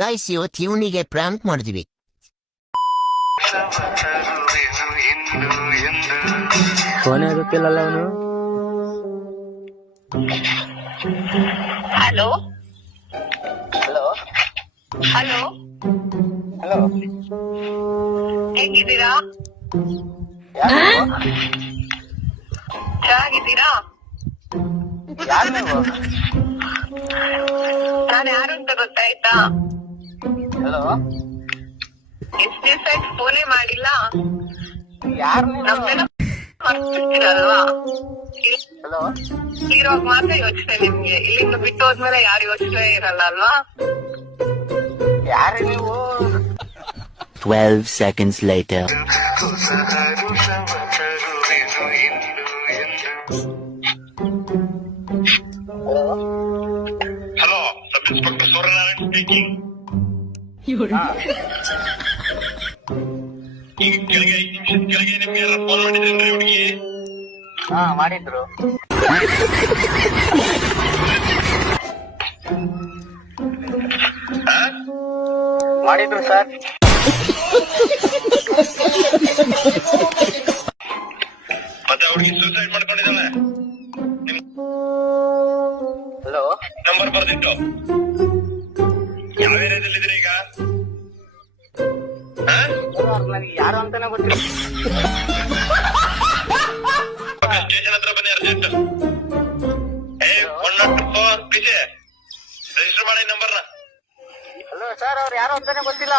Guys ಇವತ್ತು ಇವನಿಗೆ prank ಮಾಡಿದ್ವಿ. ಫೋನ್ ಆಗುತ್ತಿಲ್ಲಲ್ಲ ಅವನು. ಹಲೋ ಹಲೋ ಹಲೋ ಹಲೋ, ಹೇಗಿದ್ದೀರಾ? ಚೆನ್ನಾಗಿದ್ದೀರಾ? ಯಾರು ನೀವು? ನಾನು ಯಾರು ಅಂತ ಗೊತ್ತಾಯ್ತಾ? ಹಲೋ, ಎಷ್ಟು ದಿವಸ ಆಯ್ತು ಫೋನೇ ಮಾಡಿಲ್ಲ. ಯಾರು ನೀವು? ನಮ್ಮೆಲ್ಲ ಮರ್ತಿರ್ತೀರಲ್ವಾ? ಹಲೋ, ಇರೋವಾಗ ಮಾತ್ರ ಯೋಚನೆ ನಿಮ್ಗೆ, ಇಲ್ಲಿಂದ ಬಿಟ್ಟು ಹೋದ್ಮೇಲೆ ಯಾರು ಯೋಚನೆ ಇರಲ್ಲ ಅಲ್ವಾ? ಯಾರು ನೀವು? 12 seconds later. Hello, sub inspector Suryanarayan speaking. ಈಗ ಕೆಳಗೆ 5 ನಿಮಿಷದ ಕೆಳಗೆ ನಿಮ್ಗೆ ಯಾರು ಫೋನ್ ಮಾಡಿದ್ರೇನ್ರಿ ಹುಡುಗಿ? ಹಾ ಮಾಡಿದ್ರು. ಮಾಡಿದ್ರು ಸರ್. ಮತ್ತೆ ಹುಡುಗಿ ಸೂಸೈಡ್ ಮಾಡ್ಕೊಂಡಿದ್ದಾಳೆ. ನಿಮ್ ಹಲೋ, ನಂಬರ್ ಬರ್ದಿಟ್ಟು ಯಾವ ಏರಿಯಾದಲ್ಲಿದ್ದೀರಿ ಈಗ? ನನಗೆ ಯಾರು ಅಂತಾನೆ ಗೊತ್ತಿಲ್ಲ. ಸ್ಟೇಷನ್ ಹತ್ರ ಬನ್ನಿ ಅರ್ಜೆಂಟ್. 104 ಪೀಸೆ ರಿಜಿಸ್ಟರ್ ಮಾಡಿ ನಂಬರ್ನ. ಹಲೋ ಸರ್, ಅವ್ರು ಯಾರು ಅಂತಾನೆ ಗೊತ್ತಿಲ್ಲ.